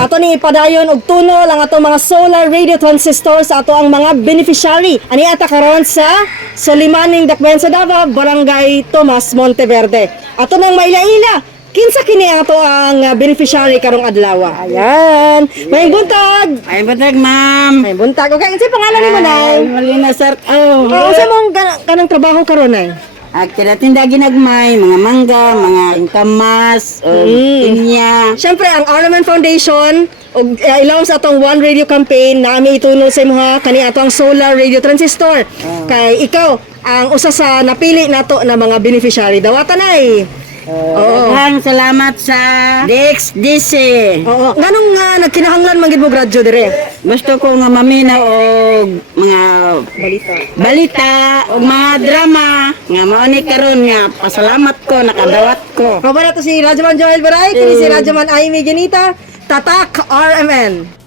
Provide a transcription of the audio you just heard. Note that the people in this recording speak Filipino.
Ato ning ipadayon og tuno lang ato mga solar radio transistor sa ato ang mga beneficiary. Ani ata karon sa Solimaning Dakbayan sa Davao, Barangay Tomas, Monteverde. Ato nang maila-ila. Kinsa kini ato ang beneficiary karong adlaw? Ayan. May buntag. Ay, batag, ma'am. May buntag. Okay, unsay pangalan nimo nay? Malina, sir. Unsa mong kanang trabaho karon nay? Tinda ginagmay, mga mangga, mga inkamas, pinya. Siyempre, ang Arnaman Foundation, og ilaw sa atong One Radio campaign na ami ituno sa mga kani ato ang solar radio transistor. Kay ikaw ang usa sa napili nato na mga beneficiary. Dawatan ay. Oo. Salamat sa DXDC. Oo. Nganong nga nagkinahanglan man gid mo gradyo dire? Gusto ko nga mamina og mga balita o mga drama nga mao ni karon nga pasalamat ko nakadawat ko. Mabara to si Radyoman Joel Baray, kini si Radyoman Aimee Genita, Tatak RMN.